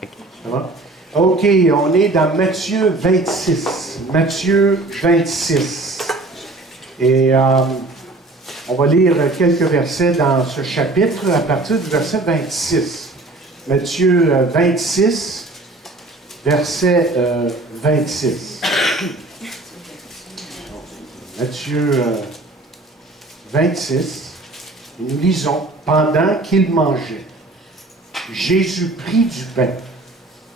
Ça va? OK, on est dans Matthieu 26. Matthieu 26. Et on va lire quelques versets dans ce chapitre à partir du verset 26. Matthieu 26, verset 26. Matthieu 26, et nous lisons, « Pendant qu'il mangeait, Jésus prit du pain,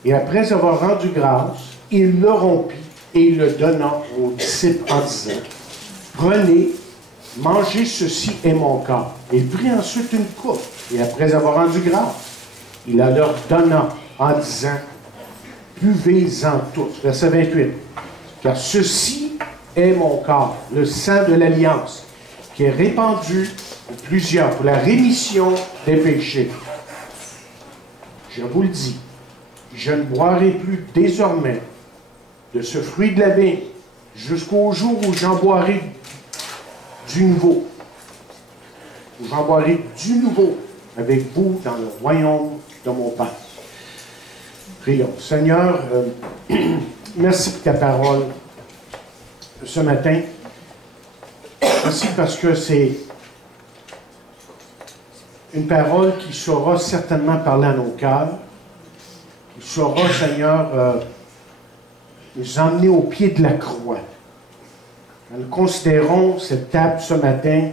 et après avoir rendu grâce, il le rompit et il le donna aux disciples en disant, « Prenez, mangez, ceci est mon corps. » Il prit ensuite une coupe, et après avoir rendu grâce, il la leur donna en disant, « Buvez-en tous. » Verset 28. « Car ceci est mon corps, le sang de l'alliance, qui est répandu pour plusieurs, pour la rémission des péchés. Je vous le dis, je ne boirai plus désormais de ce fruit de la vigne jusqu'au jour où j'en boirai du nouveau. Où j'en boirai du nouveau avec vous dans le royaume de mon Père. » Prions. Seigneur, merci pour ta parole ce matin. Merci parce que c'est une parole qui saura certainement parler à nos cœurs, qui saura, Seigneur, nous emmener au pied de la croix. Nous considérons cette table ce matin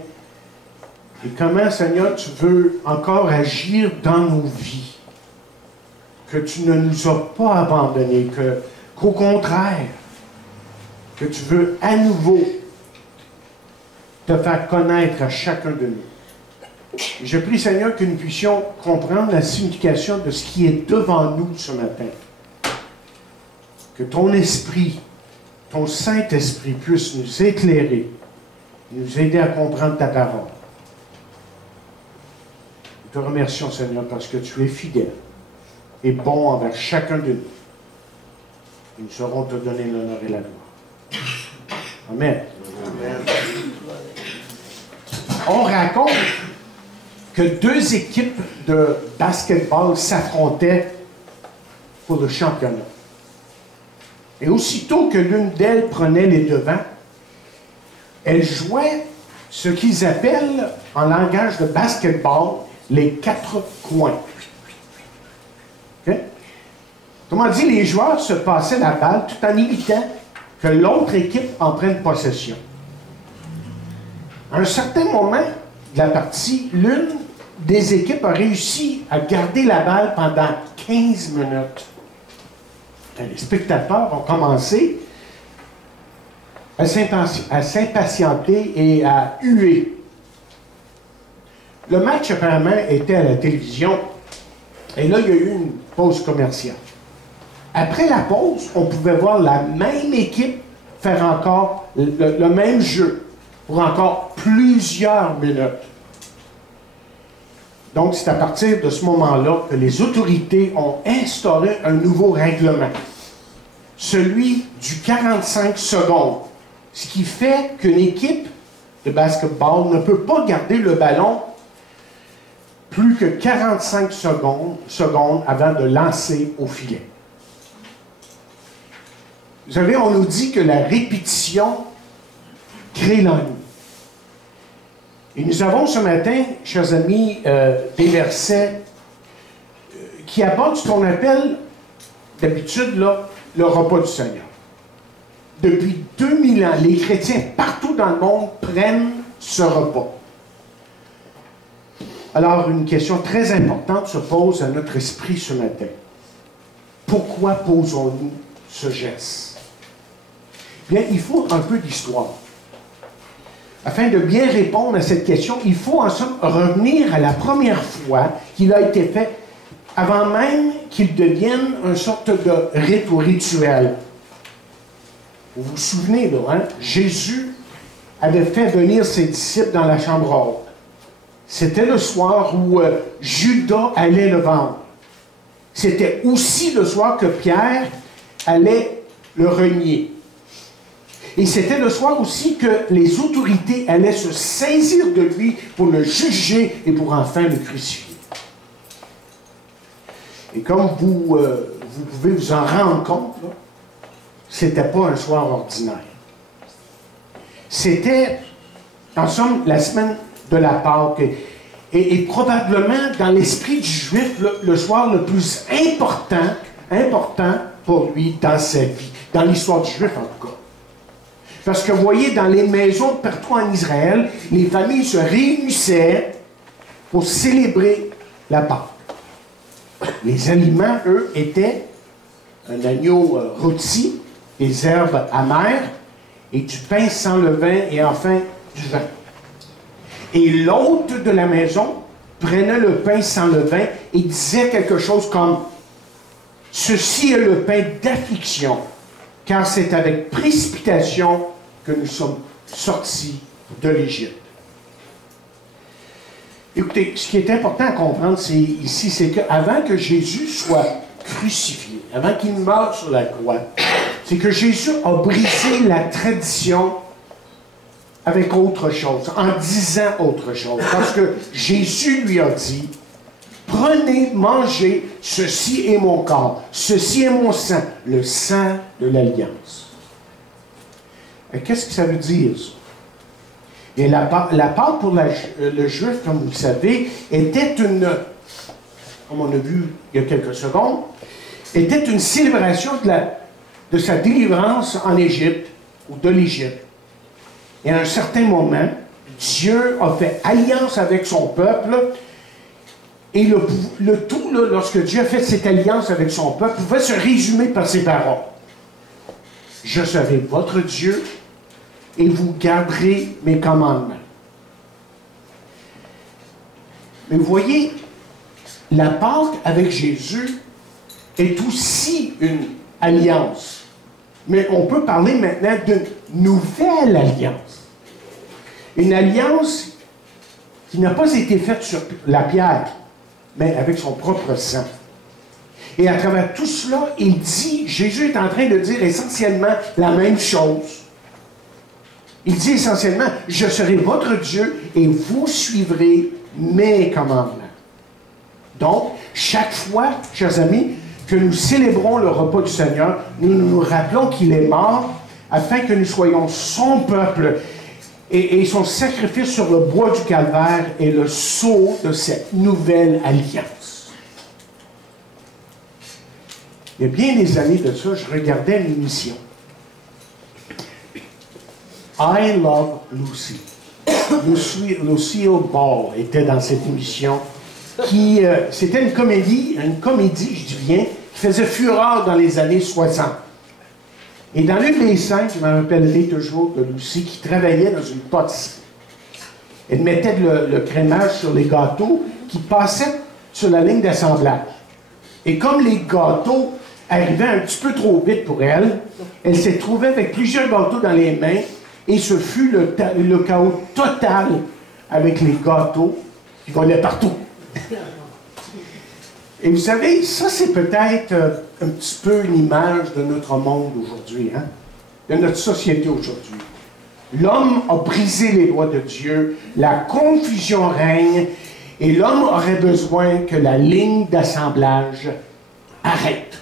et comment, Seigneur, tu veux encore agir dans nos vies, que tu ne nous as pas abandonnés, qu'au contraire, que tu veux à nouveau te faire connaître à chacun de nous. Et je prie, Seigneur, que nous puissions comprendre la signification de ce qui est devant nous ce matin. Que ton esprit, ton Saint-Esprit puisse nous éclairer, nous aider à comprendre ta parole. Nous te remercions, Seigneur, parce que tu es fidèle et bon envers chacun de nous. Et nous saurons te donner l'honneur et la gloire. Amen. Amen. On raconte que deux équipes de basketball s'affrontaient pour le championnat. Et aussitôt que l'une d'elles prenait les devants, elle jouait ce qu'ils appellent, en langage de basketball, les 4 coins. Okay? Autrement dit, les joueurs se passaient la balle tout en évitant que l'autre équipe en prenne possession. À un certain moment de la partie, l'une des équipes a réussi à garder la balle pendant 15 minutes. Les spectateurs ont commencé à s'impatienter et à huer. Le match, apparemment, était à la télévision. Et là, il y a eu une pause commerciale. Après la pause, on pouvait voir la même équipe faire encore le même jeu pour encore plusieurs minutes. Donc, c'est à partir de ce moment-là que les autorités ont instauré un nouveau règlement, celui du 45 secondes, ce qui fait qu'une équipe de basketball ne peut pas garder le ballon plus que 45 secondes avant de lancer au filet. Vous savez, on nous dit que la répétition crée l'ennui. Et nous avons ce matin, chers amis, des versets qui abordent ce qu'on appelle, d'habitude, le repas du Seigneur. Depuis 2000 ans, les chrétiens partout dans le monde prennent ce repas. Alors, une question très importante se pose à notre esprit ce matin. Pourquoi posons-nous ce geste? Bien, il faut un peu d'histoire. Afin de bien répondre à cette question, il faut en somme revenir à la première fois qu'il a été fait, avant même qu'il devienne une sorte de rite ou rituel. Vous vous souvenez, là, hein? Jésus avait fait venir ses disciples dans la chambre haute. C'était le soir où Judas allait le vendre. C'était aussi le soir que Pierre allait le renier. Et c'était le soir aussi que les autorités allaient se saisir de lui pour le juger et pour enfin le crucifier. Et comme vous pouvez vous en rendre compte, ce n'était pas un soir ordinaire. C'était, en somme, la semaine de la Pâque. Et probablement, dans l'esprit du Juif, le soir le plus important pour lui dans sa vie, dans l'histoire du Juif en tout cas. Parce que vous voyez, dans les maisons partout en Israël, les familles se réunissaient pour célébrer la Pâque. Les aliments, eux, étaient un agneau rôti, des herbes amères, et du pain sans levain, et enfin du vin. Et l'hôte de la maison prenait le pain sans levain et disait quelque chose comme « Ceci est le pain d'affliction, car c'est avec précipitation que nous sommes sortis de l'Égypte. » Écoutez, ce qui est important à comprendre ici, c'est qu'avant que Jésus soit crucifié, avant qu'il meure sur la croix, c'est que Jésus a brisé la tradition avec autre chose, en disant autre chose. Parce que Jésus lui a dit, « Prenez, mangez, ceci est mon corps, ceci est mon sang, le sang de l'Alliance. » Qu'est-ce que ça veut dire, ça? Et la Pâque pour le Juif, comme vous le savez, était une, comme on a vu il y a quelques secondes, était une célébration de sa délivrance en Égypte, ou de l'Égypte. Et à un certain moment, Dieu a fait alliance avec son peuple, et le tout, là, lorsque Dieu a fait cette alliance avec son peuple, pouvait se résumer par ces paroles. « Je serai votre Dieu, et vous garderez mes commandements. » Mais vous voyez, la Pâque avec Jésus est aussi une alliance. Mais on peut parler maintenant d'une nouvelle alliance. Une alliance qui n'a pas été faite sur la pierre, mais avec son propre sang. Et à travers tout cela, Jésus est en train de dire essentiellement la même chose. Il dit essentiellement, « Je serai votre Dieu et vous suivrez mes commandements. » Donc, chaque fois, chers amis, que nous célébrons le repas du Seigneur, nous nous rappelons qu'il est mort afin que nous soyons son peuple. Et son sacrifice sur le bois du calvaire est le sceau de cette nouvelle alliance. Il y a bien des années de ça, je regardais une émission. I Love Lucy. Lucille Ball était dans cette émission. C'était une comédie, je dis bien, qui faisait fureur dans les années 60. Et dans l'une des scènes, je me rappellerai toujours de Lucie qui travaillait dans une pâtisserie. Elle mettait le crémage sur les gâteaux qui passaient sur la ligne d'assemblage. Et comme les gâteaux arrivaient un petit peu trop vite pour elle, elle s'est trouvée avec plusieurs gâteaux dans les mains et ce fut le chaos total avec les gâteaux qui volaient partout. Et vous savez, ça c'est peut-être un petit peu une image de notre monde aujourd'hui, hein? De notre société aujourd'hui. L'homme a brisé les lois de Dieu, la confusion règne, et l'homme aurait besoin que la ligne d'assemblage arrête.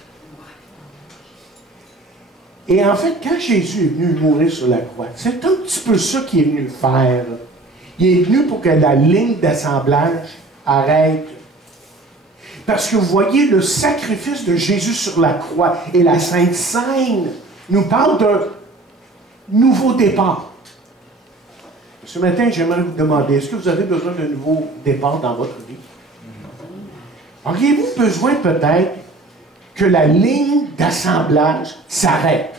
Et en fait, quand Jésus est venu mourir sur la croix, c'est un petit peu ça qu'il est venu faire. Il est venu pour que la ligne d'assemblage arrête. Parce que vous voyez, le sacrifice de Jésus sur la croix et la Sainte Seine nous parlent d'un nouveau départ. Ce matin, j'aimerais vous demander, est-ce que vous avez besoin d'un nouveau départ dans votre vie? Auriez-vous besoin peut-être que la ligne d'assemblage s'arrête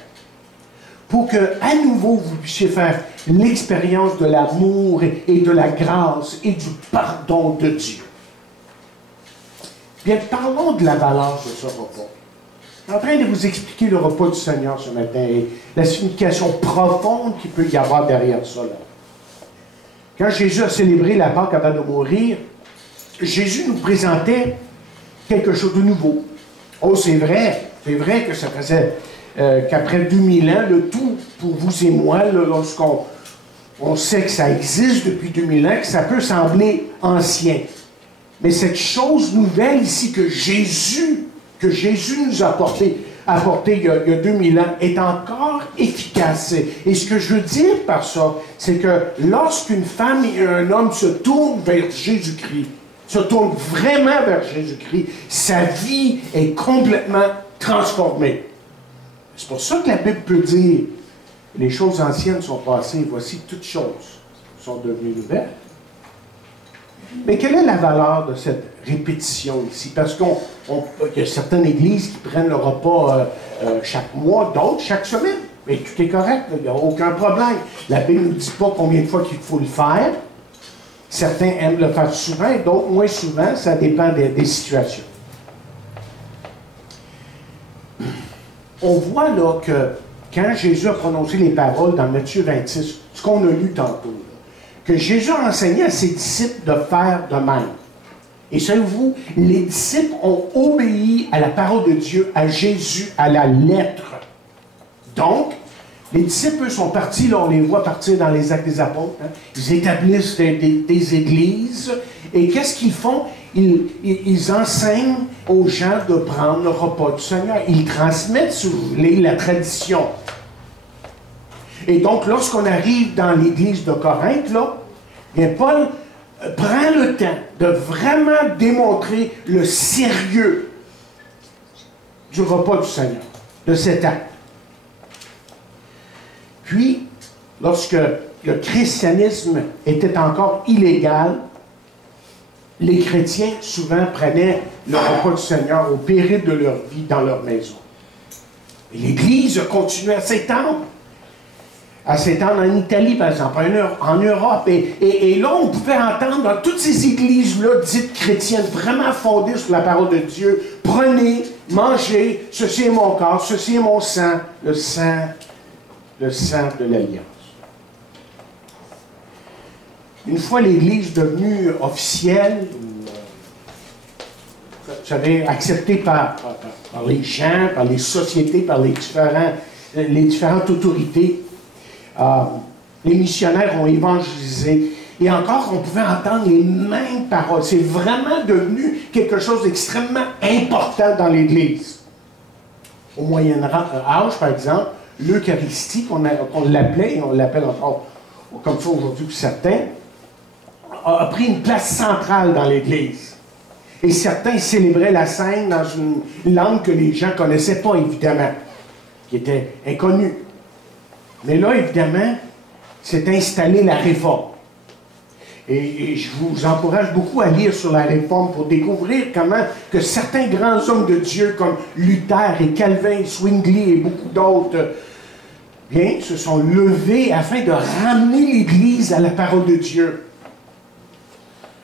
pour que, à nouveau, vous puissiez faire l'expérience de l'amour et de la grâce et du pardon de Dieu? Bien, parlons de la valeur de ce repas. Je suis en train de vous expliquer le repas du Seigneur ce matin et la signification profonde qu'il peut y avoir derrière ça. Là. Quand Jésus a célébré la Pâque avant de mourir, Jésus nous présentait quelque chose de nouveau. Oh, c'est vrai que ça faisait qu'après 2000 ans, le tout pour vous et moi, là, lorsqu'on sait que ça existe depuis 2000 ans, que ça peut sembler ancien. Mais cette chose nouvelle ici que Jésus que Jésus nous a apporté il y a 2000 ans est encore efficace. Et ce que je veux dire par ça, c'est que lorsqu'une femme et un homme se tournent vers Jésus-Christ, se tournent vraiment vers Jésus-Christ, sa vie est complètement transformée. C'est pour ça que la Bible peut dire les choses anciennes sont passées, voici toutes choses sont devenues nouvelles. Mais quelle est la valeur de cette répétition ici? Parce qu'il y a certaines églises qui prennent le repas chaque mois, d'autres chaque semaine. Mais tout est correct, il n'y a aucun problème. La Bible ne dit pas combien de fois qu'il faut le faire. Certains aiment le faire souvent, d'autres moins souvent. Ça dépend des situations. On voit là que quand Jésus a prononcé les paroles dans Matthieu 26, ce qu'on a lu tantôt, là, que Jésus a enseigné à ses disciples de faire de même. Et savez-vous, les disciples ont obéi à la parole de Dieu, à Jésus, à la lettre. Donc, les disciples, eux, sont partis, là, on les voit partir dans les Actes des Apôtres. Hein. Ils établissent des églises. Et qu'est-ce qu'ils font? Ils enseignent aux gens de prendre le repas du Seigneur. Ils transmettent, si vous voulez, la tradition. Et donc, lorsqu'on arrive dans l'église de Corinthe, là, bien, Paul prend le temps de vraiment démontrer le sérieux du repas du Seigneur, de cet acte. Puis, lorsque le christianisme était encore illégal, les chrétiens souvent prenaient le repas du Seigneur au péril de leur vie dans leur maison. Et l'Église continuait à s'étendre. À s'étendre en Italie, par exemple, en Europe. Et là, on pouvait entendre dans toutes ces églises-là, dites chrétiennes, vraiment fondées sur la parole de Dieu, prenez, mangez, ceci est mon corps, ceci est mon sang, le sang de l'Alliance. Une fois l'Église devenue officielle, vous savez, acceptée par les gens, par les sociétés, par les différentes autorités, les missionnaires ont évangélisé. Et encore, on pouvait entendre les mêmes paroles. C'est vraiment devenu quelque chose d'extrêmement important dans l'Église. Au Moyen Âge, par exemple, l'Eucharistie, qu'on l'appelait, et on l'appelle encore comme ça aujourd'hui pour certains, a pris une place centrale dans l'Église. Et certains célébraient la scène dans une langue que les gens ne connaissaient pas, évidemment, qui était inconnue. Mais là, évidemment, s'est installée la Réforme. Et je vous encourage beaucoup à lire sur la Réforme pour découvrir comment que certains grands hommes de Dieu, comme Luther et Calvin, Zwingli et beaucoup d'autres, bien, se sont levés afin de ramener l'Église à la parole de Dieu.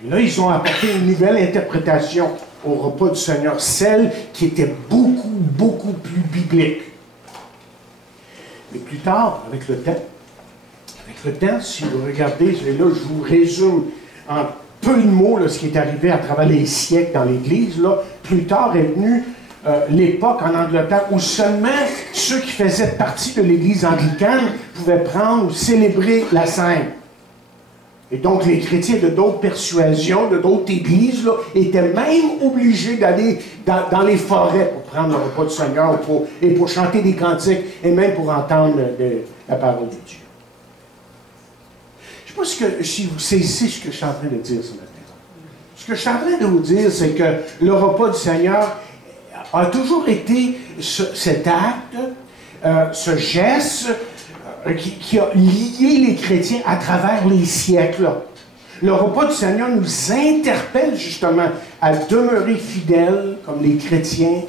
Et là, ils ont apporté une nouvelle interprétation au repas du Seigneur, celle qui était beaucoup, beaucoup plus biblique. Mais plus tard, avec le temps, si vous regardez, là, je vous résume en peu de mots là, ce qui est arrivé à travers les siècles dans l'Église. Là, plus tard est venue l'époque en Angleterre où seulement ceux qui faisaient partie de l'Église anglicane pouvaient prendre ou célébrer la Sainte. Et donc, les chrétiens de d'autres persuasions, de d'autres églises, là, étaient même obligés d'aller dans les forêts pour prendre le repas du Seigneur et pour chanter des cantiques et même pour entendre la parole de Dieu. Je ne sais pas si vous saisissez ce que je suis en train de dire ce matin. Ce que je suis en train de vous dire, c'est que le repas du Seigneur a toujours été cet acte, ce geste, qui a lié les chrétiens à travers les siècles. Le repas du Seigneur nous interpelle justement à demeurer fidèles comme les chrétiens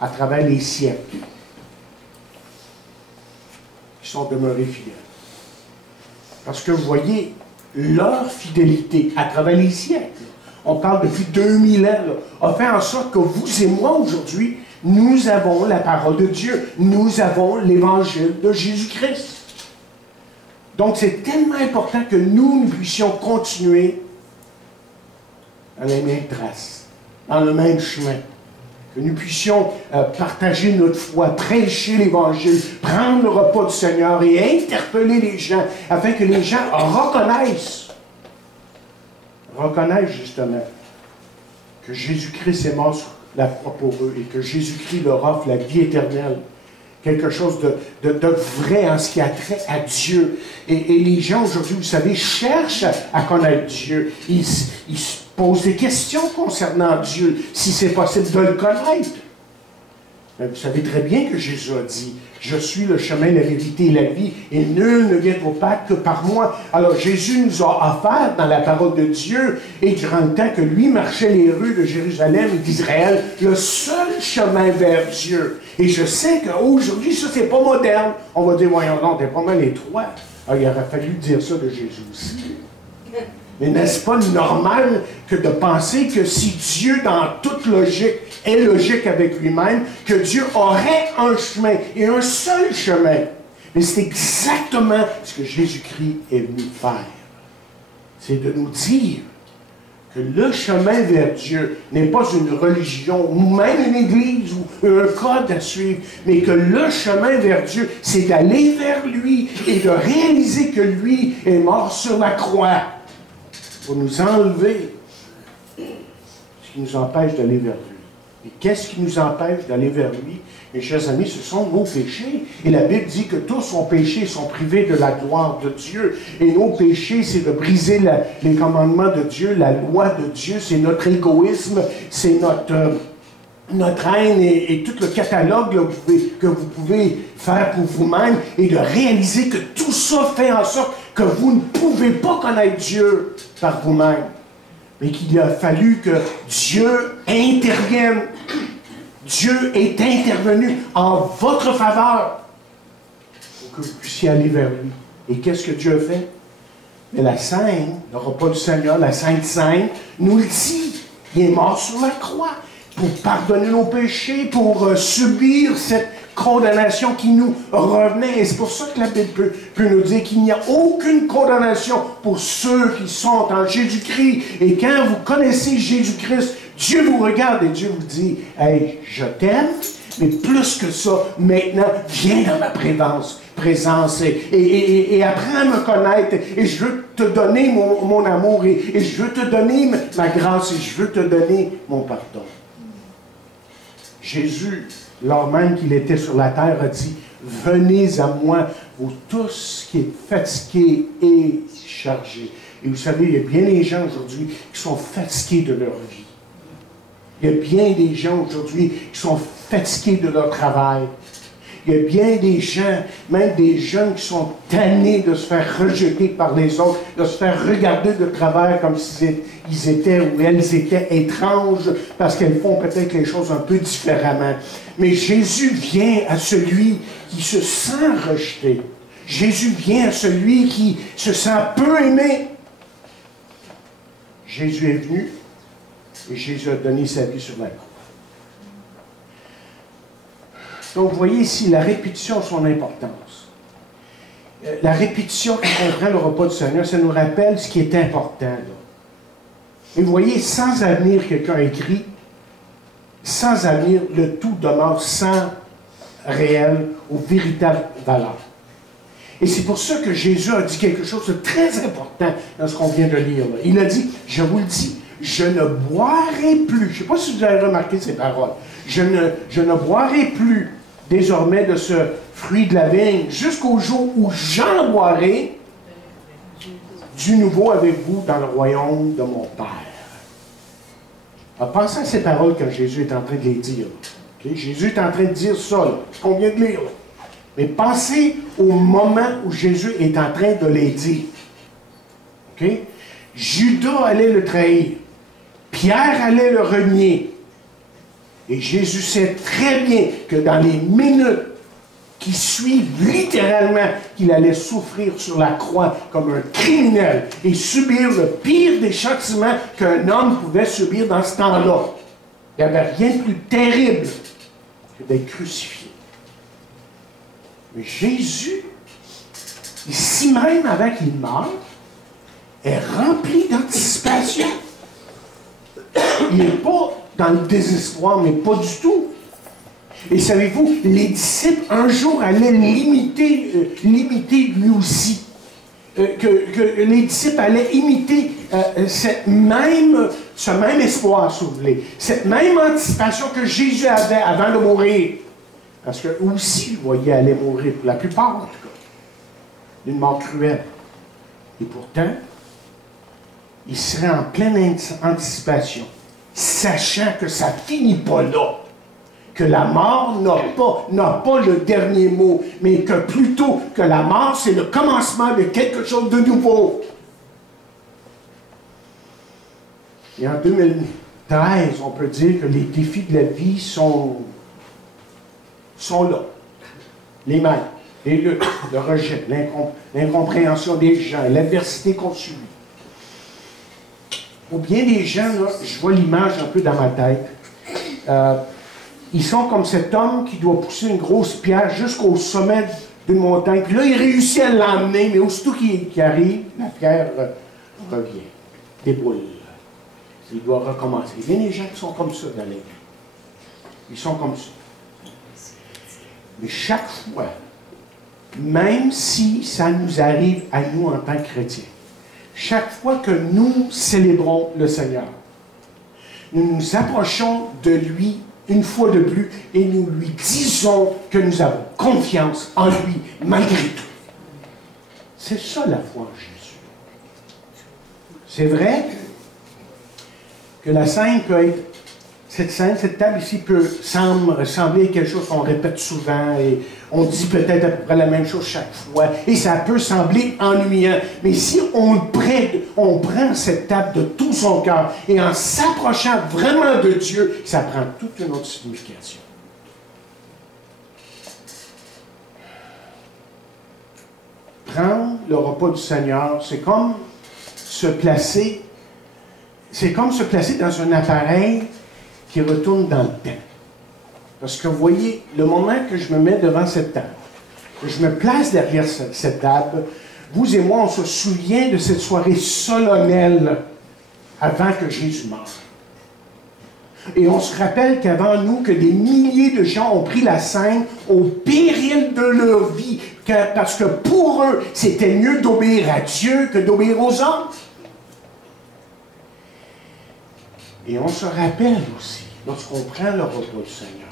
à travers les siècles. Ils sont demeurés fidèles. Parce que vous voyez, leur fidélité à travers les siècles, on parle depuis 2000 ans, là, a fait en sorte que vous et moi aujourd'hui, nous avons la parole de Dieu. Nous avons l'évangile de Jésus-Christ. Donc, c'est tellement important que nous puissions continuer dans les mêmes traces, dans le même chemin. Que nous puissions partager notre foi, prêcher l'Évangile, prendre le repas du Seigneur et interpeller les gens afin que les gens reconnaissent justement que Jésus-Christ est mort la croix pour eux et que Jésus-Christ leur offre la vie éternelle. Quelque chose de vrai en ce qui a trait à Dieu. Et les gens aujourd'hui, vous savez, cherchent à connaître Dieu. Ils se posent des questions concernant Dieu, si c'est possible de le connaître. Mais vous savez très bien que Jésus a dit, « Je suis le chemin, la vérité et la vie, et nul ne vient au Père que par moi. » Alors Jésus nous a offert dans la parole de Dieu, et durant le temps que lui marchait les rues de Jérusalem et d'Israël, le seul chemin vers Dieu. Et je sais qu'aujourd'hui, ça, c'est pas moderne. On va dire, voyons donc, t'es pas mal les trois. Alors, il aurait fallu dire ça de Jésus aussi. Mais n'est-ce pas normal que de penser que si Dieu, dans toute logique, est logique avec lui-même, que Dieu aurait un chemin et un seul chemin. Mais c'est exactement ce que Jésus-Christ est venu faire. C'est de nous dire que le chemin vers Dieu n'est pas une religion ou même une église ou un code à suivre, mais que le chemin vers Dieu, c'est d'aller vers lui et de réaliser que lui est mort sur la croix pour nous enlever ce qui nous empêche d'aller vers lui. Et qu'est-ce qui nous empêche d'aller vers lui? Mes chers amis, ce sont nos péchés. Et la Bible dit que tous ont péché, sont privés de la gloire de Dieu. Et nos péchés, c'est de briser les commandements de Dieu, la loi de Dieu, c'est notre égoïsme, c'est notre haine et tout le catalogue là, que vous pouvez faire pour vous-même et de réaliser que tout ça fait en sorte que vous ne pouvez pas connaître Dieu par vous-même. Mais qu'il a fallu que Dieu intervienne. Dieu est intervenu en votre faveur pour que vous puissiez aller vers lui. Et qu'est-ce que Dieu a fait? Mais la Sainte, le repas du Seigneur, la Sainte Sainte, nous le dit. Il est mort sur la croix pour pardonner nos péchés, pour subir cette condamnation qui nous revenait. Et c'est pour ça que la Bible peut nous dire qu'il n'y a aucune condamnation pour ceux qui sont en Jésus-Christ. Et quand vous connaissez Jésus-Christ, Dieu vous regarde et Dieu vous dit, « Hey, je t'aime, mais plus que ça, maintenant, viens dans ma présence et apprends à me connaître et je veux te donner mon amour et je veux te donner ma grâce et je veux te donner mon pardon. » Jésus, lors même qu'il était sur la terre, a dit, « Venez à moi, vous tous qui êtes fatigués et chargés. » Et vous savez, il y a bien des gens aujourd'hui qui sont fatigués de leur vie. Il y a bien des gens aujourd'hui qui sont fatigués de leur travail. Il y a bien des gens, même des jeunes qui sont tannés de se faire rejeter par les autres, de se faire regarder de travers comme s'ils étaient ou elles étaient étranges parce qu'elles font peut-être les choses un peu différemment. Mais Jésus vient à celui qui se sent rejeté. Jésus vient à celui qui se sent peu aimé. Jésus est venu et Jésus a donné sa vie sur la croix. Donc, vous voyez ici la répétition a son importance. La répétition qui comprend le repas du Seigneur, ça nous rappelle ce qui est important. Là. Et vous voyez, sans avenir, quelqu'un écrit, sans avenir, le tout demeure sans réel ou véritable valeur. Et c'est pour ça que Jésus a dit quelque chose de très important dans ce qu'on vient de lire. Là. Il a dit, je vous le dis, je ne boirai plus. Je ne sais pas si vous avez remarqué ces paroles. Je ne boirai plus désormais de ce fruit de la vigne jusqu'au jour où j'en boirai du nouveau avec vous dans le royaume de mon Père. Alors, pensez à ces paroles quand Jésus est en train de les dire. Okay? Jésus est en train de dire ça, là, ce qu'on vient de lire. Là. Mais pensez au moment où Jésus est en train de les dire. Okay? Judas allait le trahir. Pierre allait le renier. Et Jésus sait très bien que dans les minutes qui suivent, littéralement, qu'il allait souffrir sur la croix comme un criminel et subir le pire des châtiments qu'un homme pouvait subir dans ce temps-là. Il n'y avait rien de plus terrible que d'être crucifié. Mais Jésus, ici même avant qu'il meure, est rempli d'anticipation. Il n'est pas dans le désespoir, mais pas du tout. Et savez-vous, les disciples, un jour, allaient l'imiter lui aussi. Que les disciples allaient imiter cette même ce même espoir, si vous voulez, cette même anticipation que Jésus avait avant de mourir. Parce que aussi, vous voyez, allait mourir, pour la plupart en tout cas, d'une mort cruelle. Et pourtant, il serait en pleine anticipation, sachant que ça ne finit pas là, que la mort n'a pas le dernier mot, mais que plutôt que la mort, c'est le commencement de quelque chose de nouveau. Et en 2013, on peut dire que les défis de la vie sont là. Les mêmes, les luttes, le rejet, l'incompréhension des gens, l'adversité qu'on subit. Pour bien des gens, là, je vois l'image un peu dans ma tête. Ils sont comme cet homme qui doit pousser une grosse pierre jusqu'au sommet d'une montagne. Puis là, il réussit à l'emmener, mais aussitôt qu'il arrive, la pierre revient, déboule. Il doit recommencer. Il y a des gens qui sont comme ça dans la vie. Ils sont comme ça. Mais chaque fois, même si ça nous arrive à nous en tant que chrétiens, chaque fois que nous célébrons le Seigneur, nous nous approchons de lui une fois de plus et nous lui disons que nous avons confiance en lui malgré tout. C'est ça la foi en Jésus. C'est vrai que la scène peut être, cette table ici peut ressembler à quelque chose qu'on répète souvent et on dit peut-être à peu près la même chose chaque fois et ça peut sembler ennuyant. Mais si on prend cette table de tout son cœur et en s'approchant vraiment de Dieu, ça prend toute une autre signification. Prendre le repas du Seigneur, c'est comme se placer dans un appareil qui retourne dans le temps. Parce que vous voyez, le moment que je me mets devant cette table, que je me place derrière cette table, vous et moi, on se souvient de cette soirée solennelle avant que Jésus meure. Et on se rappelle qu'avant nous, que des milliers de gens ont pris la scène au péril de leur vie, parce que pour eux, c'était mieux d'obéir à Dieu que d'obéir aux hommes. Et on se rappelle aussi, lorsqu'on prend le repas du Seigneur,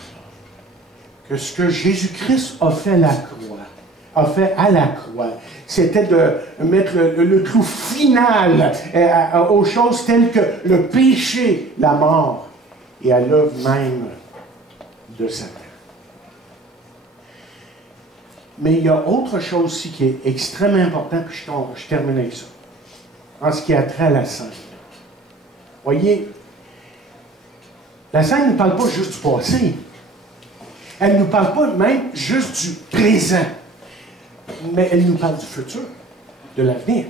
que ce que Jésus-Christ a fait à la croix, c'était de mettre le clou final aux choses telles que le péché, la mort, et à l'œuvre même de Satan. Mais il y a autre chose aussi qui est extrêmement importante, puis je termine avec ça, en ce qui a trait à la scène. Voyez, la scène ne nous parle pas juste du passé. Elle ne nous parle pas même juste du présent. Mais elle nous parle du futur, de l'avenir.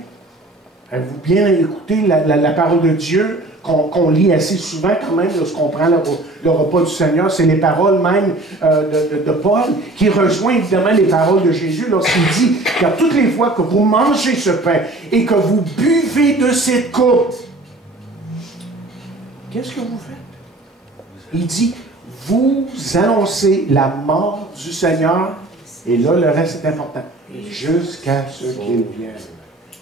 Avez-vous bien écouté la parole de Dieu qu'on lit assez souvent quand même lorsqu'on prend le repas du Seigneur? C'est les paroles même de Paul qui rejoint évidemment les paroles de Jésus lorsqu'il dit que toutes les fois que vous mangez ce pain et que vous buvez de cette coupe, qu'est-ce que vous faites? Il dit, vous annoncez la mort du Seigneur, et là, le reste est important, jusqu'à ce qu'il vienne.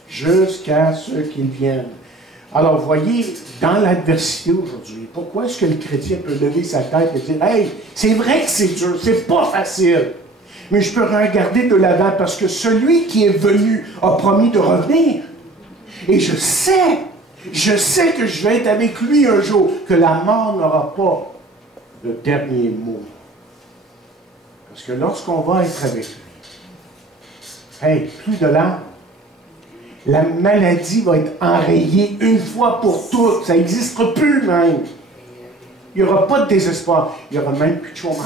Jusqu'à ce qu'il vienne. Alors, voyez, dans l'adversité aujourd'hui, pourquoi est-ce que le chrétien peut lever sa tête et dire, « Hey, c'est vrai que c'est dur, c'est pas facile, mais je peux regarder de l'avant parce que celui qui est venu a promis de revenir. Et je sais que je vais être avec lui un jour, que la mort n'aura pas le dernier mot. Parce que lorsqu'on va être avec lui, hey, plus de larmes, la maladie va être enrayée une fois pour toutes. Ça n'existera plus même. Il n'y aura pas de désespoir. Il n'y aura même plus de chômage.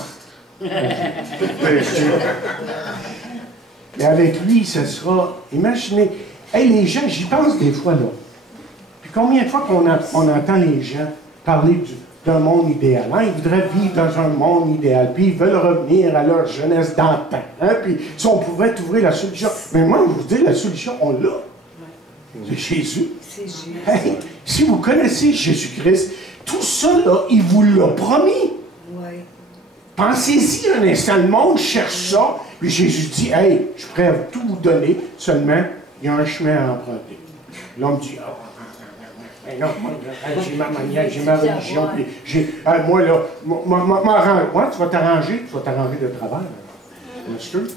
Mais avec lui, ce sera... Imaginez, hey, les gens, j'y pense des fois, là. Puis combien de fois qu'on entend les gens parler d'un monde idéal. Hein? Ils voudraient vivre dans un monde idéal, puis ils veulent revenir à leur jeunesse d'antan. Hein? Puis si on pouvait trouver la solution. Mais moi, je vous dis, la solution, on l'a. C'est Jésus. C'est Jésus. Hey, si vous connaissez Jésus-Christ, tout ça, là, il vous l'a promis. Ouais. Pensez-y un instant, le monde cherche ça, puis Jésus dit, hey, je suis prêt à tout vous donner, seulement, il y a un chemin à emprunter. L'homme dit, Ben non, moi, j'ai ma manière, j'ai ma religion, puis moi, là, moi, tu vas t'arranger de travers. Monsieur.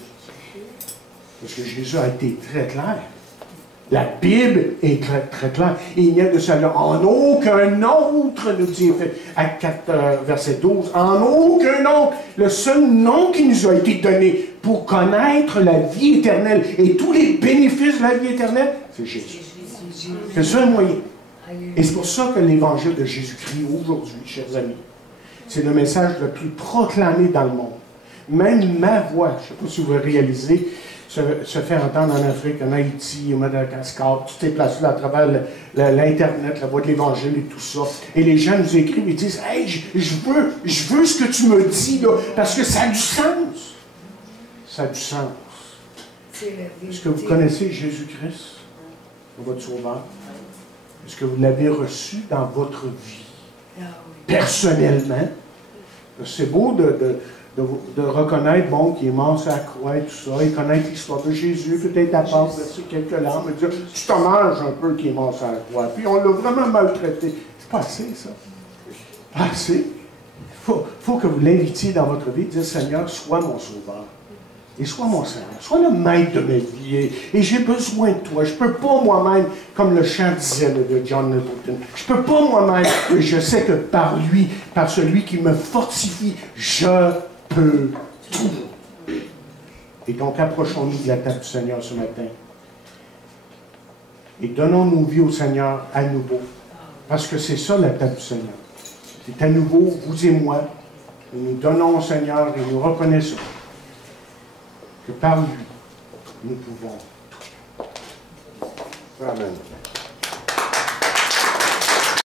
Parce que Jésus a été très clair. La Bible est très, très claire. Il n'y a de cela en aucun autre, nous dit Acte 4, verset 12, en aucun autre. Le seul nom qui nous a été donné pour connaître la vie éternelle et tous les bénéfices de la vie éternelle, c'est Jésus. C'est le seul moyen. Et c'est pour ça que l'évangile de Jésus-Christ aujourd'hui, chers amis, c'est le message le plus proclamé dans le monde. Même ma voix, je ne sais pas si vous réalisez, se fait entendre en Afrique, en Haïti, au Madagascar, toutes ces places-là, à travers l'Internet, la voix de l'Évangile et tout ça. Et les gens nous écrivent et disent « Hey, je veux ce que tu me dis, là, parce que ça a du sens. » Ça a du sens. Est-ce que vous connaissez Jésus-Christ, votre Sauveur? Est-ce que vous l'avez reçu dans votre vie? Personnellement? C'est beau de reconnaître, bon, qu'il est mort sur la croix et tout ça, et connaître l'histoire de Jésus, peut-être à part verser quelques larmes, et dire, tu t'en manges un peu qu'il est mort sur la croix. Puis on l'a vraiment maltraité. C'est pas assez, ça. Pas assez. Il faut que vous l'invitiez dans votre vie, dire, Seigneur, sois mon sauveur. Et sois mon Seigneur, sois le maître de ma vie. Et j'ai besoin de toi. Je ne peux pas moi-même, comme le chant disait de John Littleton, je ne peux pas moi-même, mais je sais que par lui, par celui qui me fortifie, je peux tout. Et donc, approchons-nous de la table du Seigneur ce matin. Et donnons nos vies au Seigneur à nouveau. Parce que c'est ça la table du Seigneur. C'est à nouveau, vous et moi, nous nous donnons au Seigneur et nous reconnaissons que par lui, nous pouvons tout. Amen.